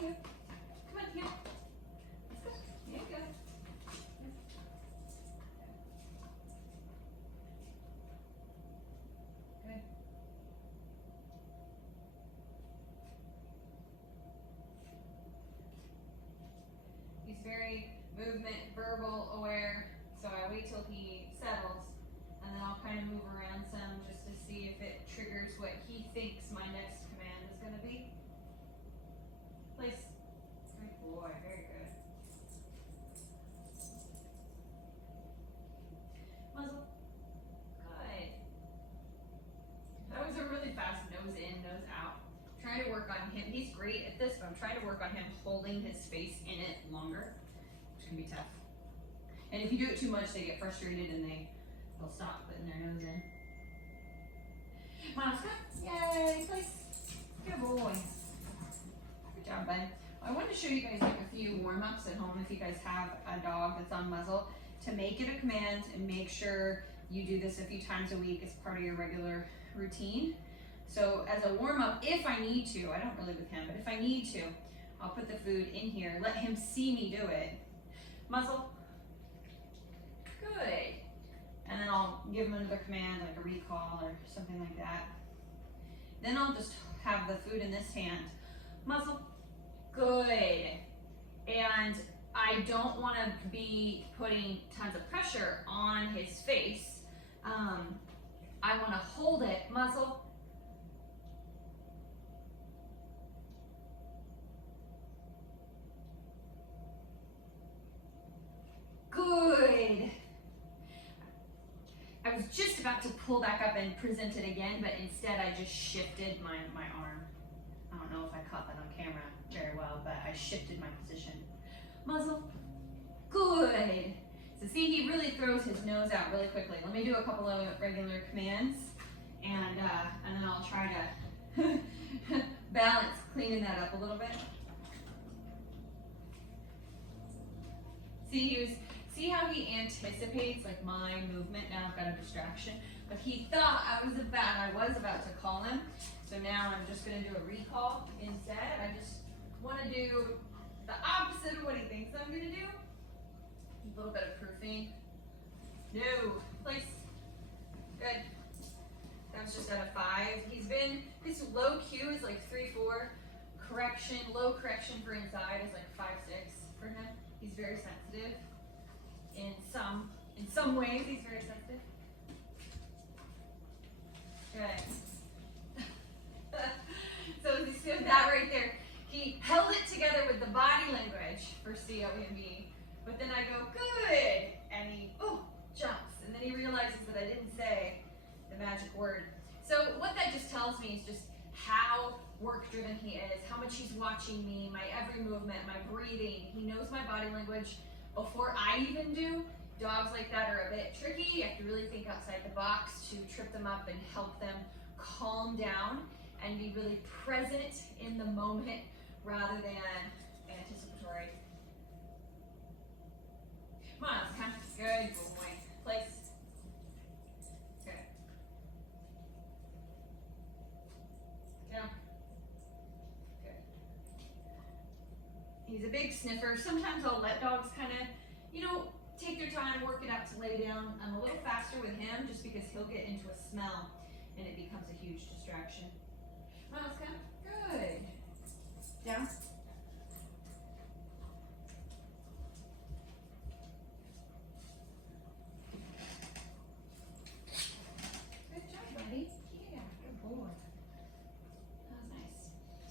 here. Come on, here. Let's go. There you go. Good. He's very movement, verbal, aware, so I wait till he settles, and then I'll kind of move around some just to see if it triggers what he thinks my next command is going to be. Place. Good boy, very good. Muzzle. Good. That was a really fast nose in, nose out. I'm trying to work on him. He's great at this, but I'm trying to work on him holding his face in it longer. It's gonna be tough. And if you do it too much, they get frustrated and they'll stop putting their nose in. Monica, yay, place. Good boy. Good job, bud. I wanted to show you guys like a few warm-ups at home if you guys have a dog that's on muzzle, to make it a command and make sure you do this a few times a week as part of your regular routine. So as a warm-up, if I need to, I don't really with him, but if I need to, I'll put the food in here, let him see me do it. Muzzle. Good. And then I'll give him another command, like a recall or something like that. Then I'll just have the food in this hand. Muzzle. Good. And I don't want to be putting tons of pressure on his face. I want to hold it. Muzzle. Good. I was just about to pull back up and present it again, but instead I just shifted my arm. I don't know if I caught that on camera very well, but I shifted my position. Muzzle. Good. So see, he really throws his nose out really quickly. Let me do a couple of regular commands, and then I'll try to balance cleaning that up a little bit. See how he anticipates like my movement. Now I've got a distraction, but he thought I was about to call him. So now I'm just going to do a recall instead. I just want to do the opposite of what he thinks I'm going to do. A little bit of proofing. No, place. Good. That's just out of 5. His low Q is like 3-4. Correction, low correction for inside is like 5-6 for him. He's very sensitive. In some ways, he's very sensitive. Good. So you see that right there. He held it together with the body language for COMB, but then I go, good, and he, jumps, and then he realizes that I didn't say the magic word. So what that just tells me is just how work-driven he is, how much he's watching me, my every movement, my breathing. He knows my body language before I even do. Dogs like that are a bit tricky. You have to really think outside the box to trip them up and help them calm down and be really present in the moment rather than anticipatory. Come on, come. Good boy. Place. Good. Down. Good. He's a big sniffer. Sometimes I'll let dogs kind of, take their time, work it out to lay down. I'm a little faster with him just because he'll get into a smell and it becomes a huge distraction. Come on, let's come. Good. Down. Good job, buddy. Yeah, good boy. That was nice.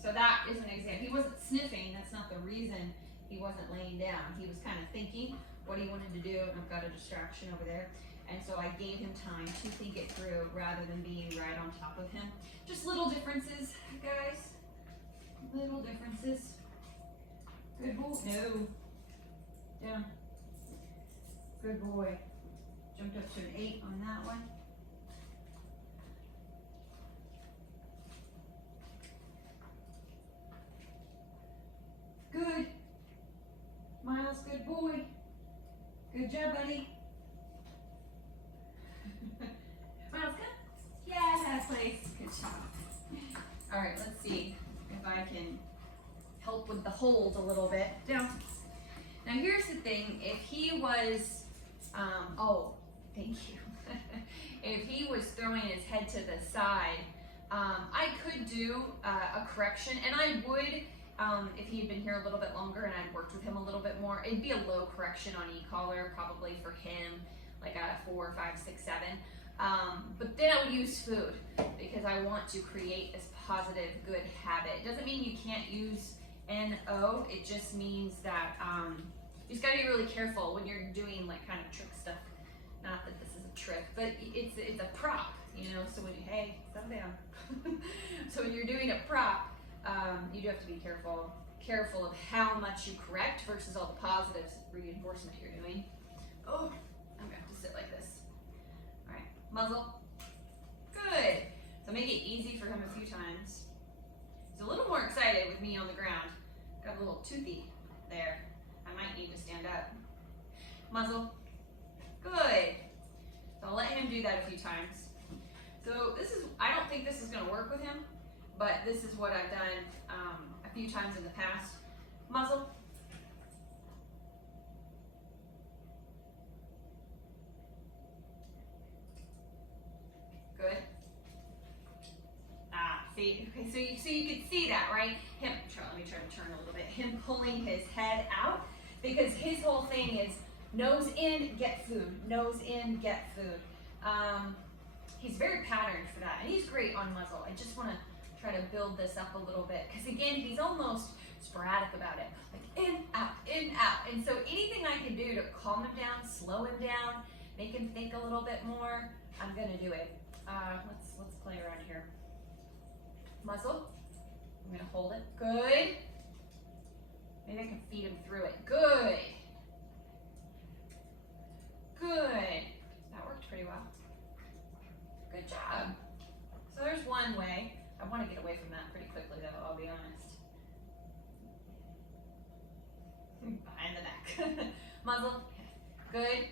So that is an example. He wasn't sniffing. That's not the reason he wasn't laying down. He was kind of thinking what he wanted to do, and I've got a distraction over there. And so I gave him time to think it through rather than being right on top of him. Just little differences, guys. Little differences. Good boy. No. Down. Good boy. Jumped up to an 8 on that one. Good. Miles, good boy. Good job, buddy. Miles, come. Yeah, place. Good job. All right, let's see if I can help with the hold a little bit. Now here's the thing, if he was, oh, thank you. If he was throwing his head to the side, I could do a correction, and I would, if he had been here a little bit longer and I'd worked with him a little bit more, it'd be a low correction on e-collar, probably for him, like a 4, 5, 6, 7. But then I would use food, because I want to create this positive, good habit. It doesn't mean you can't use NO, it just means that you just gotta be really careful when you're doing like kind of trick stuff. Not that this is a trick, but it's a prop, you know, so when you, hey, settle down. So when you're doing a prop, you do have to be careful of how much you correct versus all the positive reinforcement you're doing. Oh, I'm gonna have to sit like this. All right, muzzle. Good. So make it easy for him a few times. He's a little more excited with me on the ground. Got a little toothy there. I might need to stand up. Muzzle. Good. So I'll let him do that a few times. So this is, I don't think this is gonna work with him, but this is what I've done a few times in the past. Muzzle. Good. See, okay, so you can see that, right? Him, let me try to turn a little bit. Him pulling his head out, because his whole thing is nose in, get food. Nose in, get food. He's very patterned for that, and he's great on muzzle. I just want to try to build this up a little bit, because again, he's almost sporadic about it, like in, out, and so anything I can do to calm him down, slow him down, make him think a little bit more, I'm gonna do it. Let's play around here. Muzzle. I'm gonna hold it. Good. Maybe I can feed him through it. Good. Good. That worked pretty well. Good job. So there's one way. I want to get away from that pretty quickly though, I'll be honest. Behind the back. Muzzle. Good.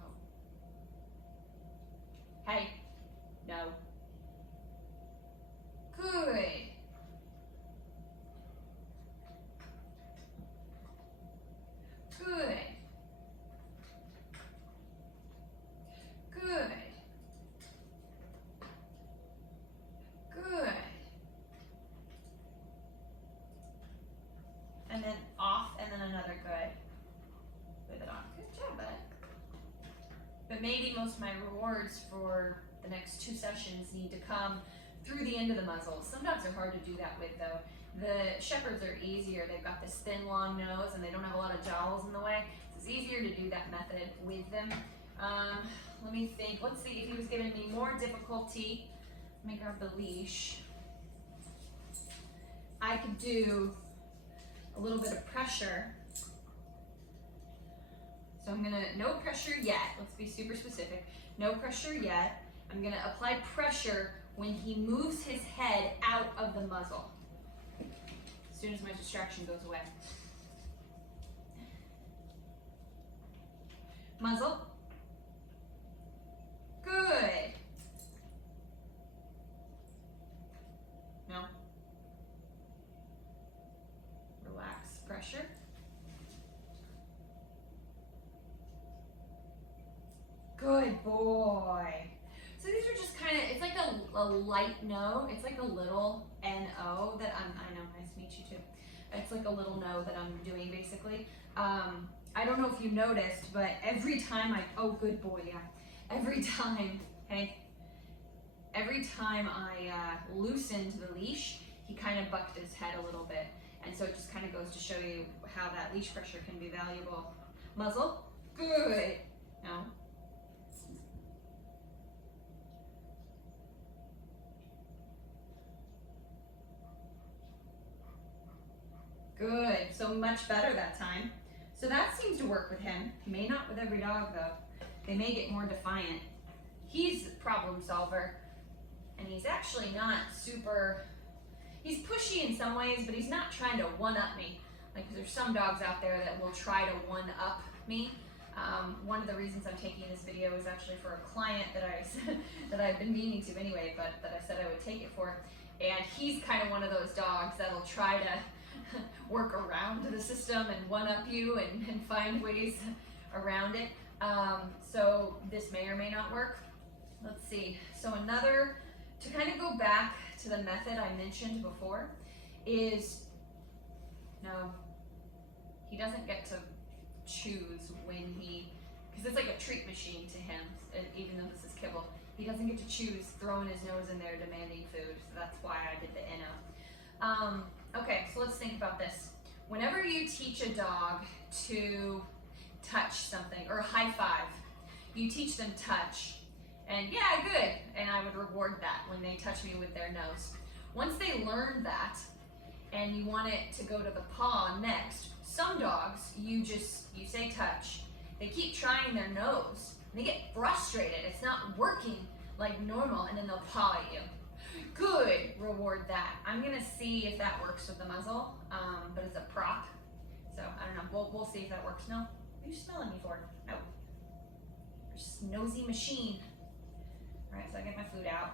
Oh. Hey. No. Good. Good. Good. Good. And then off, and then another good. With it on. Good job, bud. But maybe most of my rewards for the next 2 sessions need to come through the end of the muzzle. Some dogs are hard to do that with though. The shepherds are easier. They've got this thin, long nose, and they don't have a lot of jowls in the way. So it's easier to do that method with them. Let me think. Let's see if he was giving me more difficulty. Let me grab the leash. I could do a little bit of pressure. So I'm gonna, no pressure yet. Let's be super specific. No pressure yet. I'm gonna apply pressure when he moves his head out of the muzzle. As soon as my distraction goes away. Muzzle. Good. No. Relax, pressure. Good boy. So these are just kind of, it's like a light no. It's like a little N-O that I know, nice to meet you too. It's like a little no that I'm doing basically. I don't know if you noticed, but every time oh good boy, yeah. Every time I loosened the leash, he kind of bucked his head a little bit. And so it just kind of goes to show you how that leash pressure can be valuable. Muzzle, good. No. Good, so much better that time. So that seems to work with him. May not with every dog though. They may get more defiant. He's a problem solver, and he's actually not super, he's pushy in some ways, but he's not trying to one-up me. Like there's some dogs out there that will try to one-up me. One of the reasons I'm taking this video is actually for a client that I've been meaning to anyway, but that I said I would take it for. And he's kind of one of those dogs that'll try work around the system and one-up you and find ways around it. So this may or may not work. Let's see. So another, to kind of go back to the method I mentioned before, is, no, he doesn't get to choose when he, because it's like a treat machine to him, even though this is kibble. He doesn't get to choose throwing his nose in there demanding food, so that's why I did the inno. Okay, so let's think about this. Whenever you teach a dog to touch something, or high five, you teach them touch, and yeah, good, and I would reward that when they touch me with their nose. Once they learn that, and you want it to go to the paw next, some dogs, you say touch, they keep trying their nose, and they get frustrated, it's not working like normal, and then they'll paw at you. Good, reward that. I'm gonna see if that works with the muzzle, but it's a prop, so I don't know, we'll see if that works. No, what are you smelling me for? No. You're nosy machine. All right, so I get my food out.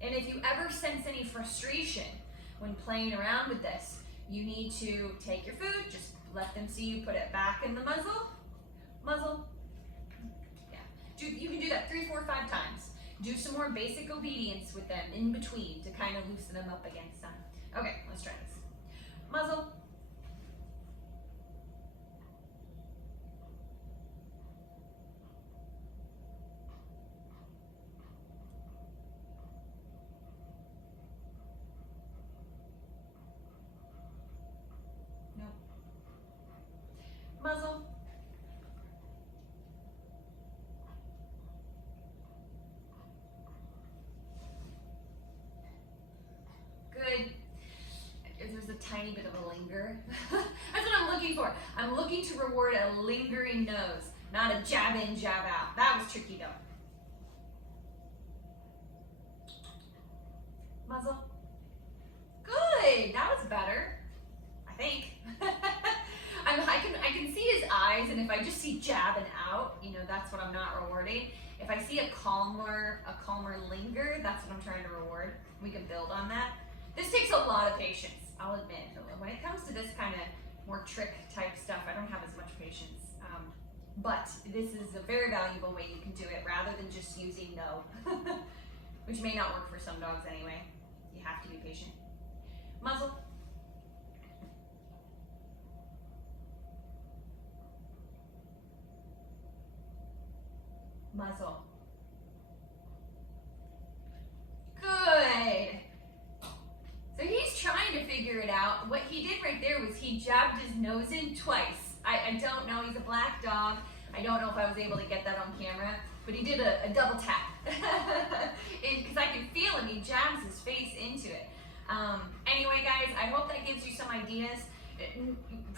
And if you ever sense any frustration when playing around with this, you need to take your food, just let them see you put it back in the muzzle. Yeah, you can do that 3, 4, 5 times. Do some more basic obedience with them in between to kind of loosen them up against them. Okay, let's try this. Muzzle. Nope. Muzzle. Good. There's a tiny bit of a linger. That's what I'm looking for. I'm looking to reward a lingering nose, not a jab in, jab out. That was tricky though. Muzzle. Good. That was better, I think. I can see his eyes, and if I just see jab and out, you know, that's what I'm not rewarding. If I see a calmer linger, that's what I'm trying to reward. We can build on that. This takes a lot of patience, I'll admit. When it comes to this kind of more trick type stuff, I don't have as much patience. But this is a very valuable way you can do it rather than just using no, which may not work for some dogs anyway. You have to be patient. Muzzle. Muzzle. Good. So he's trying to figure it out. What he did right there was he jabbed his nose in twice. I don't know, he's a black dog. I don't know if I was able to get that on camera, but he did a double tap. Because I can feel him, he jabs his face into it. Anyway guys, I hope that gives you some ideas.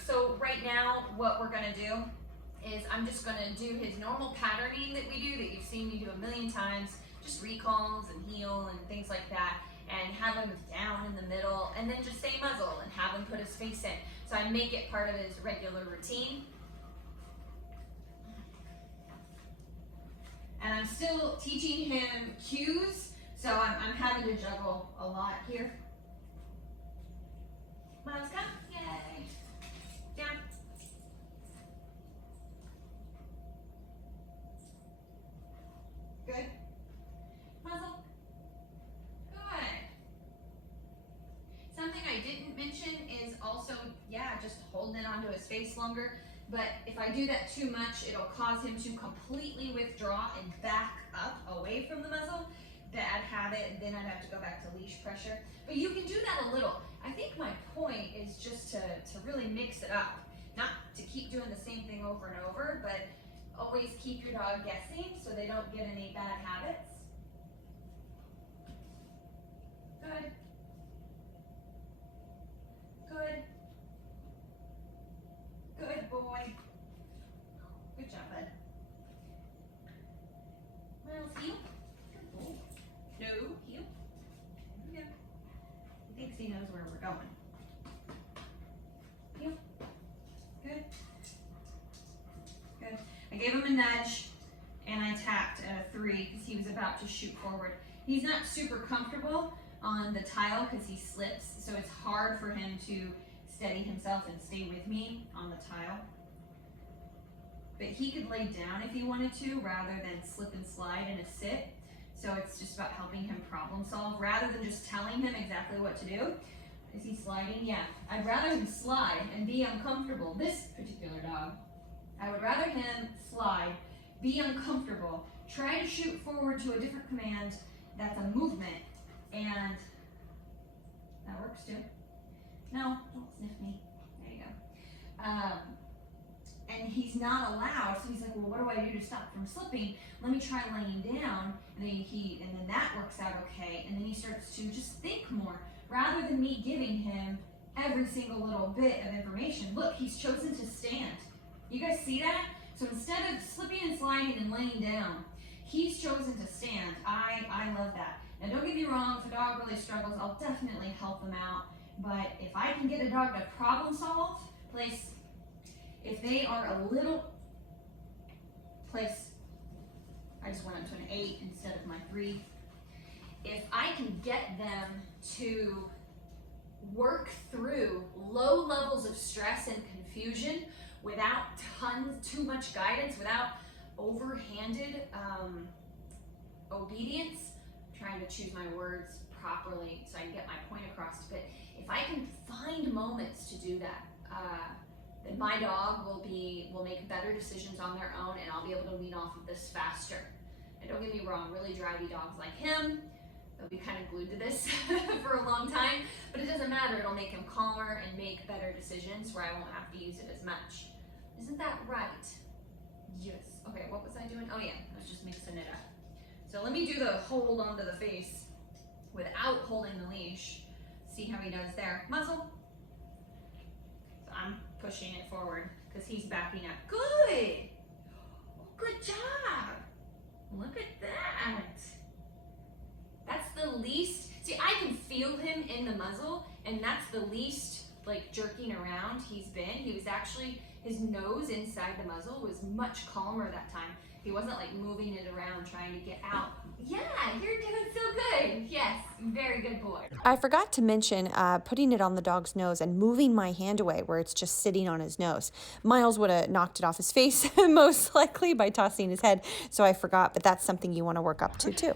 So right now, what we're gonna do is I'm just gonna do his normal patterning that we do, that you've seen me do a million times, just recalls and heel and things like that, and have him down in the middle, and then just say muzzle and have him put his face in. So I make it part of his regular routine. And I'm still teaching him cues, so I'm having to juggle a lot here. Miles, come, yay, down. Good. Muzzle. Good. Something I didn't mention is also, yeah, just holding it onto his face longer. But if I do that too much, it'll cause him to completely withdraw and back up away from the muzzle. Bad habit, then I'd have to go back to leash pressure. But you can do that a little. I think my point is just to really mix it up. Not to keep doing the same thing over and over, but always keep your dog guessing so they don't get any bad habits. Good. Good. Good boy. Good job, bud. Miles, heel. Good boy. No, heel. There we go. He thinks he knows where we're going. Heel. Good. Good. I gave him a nudge and I tapped at a 3 because he was about to shoot forward. He's not super comfortable on the tile because he slips, so it's hard for him to steady himself and stay with me on the tile. But he could lay down if he wanted to rather than slip and slide in a sit. So it's just about helping him problem solve rather than just telling him exactly what to do. Is he sliding? Yeah. I'd rather him slide and be uncomfortable. This particular dog, I would rather him slide, be uncomfortable, try to shoot forward to a different command that's a movement, and that works too. No, don't sniff me. There you go. And he's not allowed, so he's like, well, what do I do to stop from slipping? Let me try laying down, and then that works out okay, and then he starts to just think more, rather than me giving him every single little bit of information. Look, he's chosen to stand. You guys see that? So instead of slipping and sliding and laying down, he's chosen to stand. I love that. Now don't get me wrong, if a dog really struggles, I'll definitely help them out, but if I can get a dog to problem solve, if they are a little, I just went up to an 8 instead of my 3. If I can get them to work through low levels of stress and confusion without too much guidance, without overhanded obedience, I'm trying to choose my words properly so I can get my point across, but if I can find moments to do that, then my dog will make better decisions on their own, and I'll be able to wean off of this faster. And don't get me wrong, really drivey dogs like him, they'll be kind of glued to this for a long time, but it doesn't matter. It'll make him calmer and make better decisions where I won't have to use it as much. Isn't that right? Yes. Okay, what was I doing? Oh yeah, I was just mixing it up. So let me do the hold onto the face without holding the leash. See how he does there. Muzzle. So I'm pushing it forward because he's backing up. Good. Good job. Look at that. That's the least, see, I can feel him in the muzzle, and that's the least like jerking around he's been. He was actually, his nose inside the muzzle was much calmer that time. He wasn't like moving it around trying to get out. Yeah, you're doing so good. Yes, very good boy. I forgot to mention putting it on the dog's nose and moving my hand away where it's just sitting on his nose. Miles would have knocked it off his face most likely by tossing his head, so I forgot, but that's something you want to work up to too.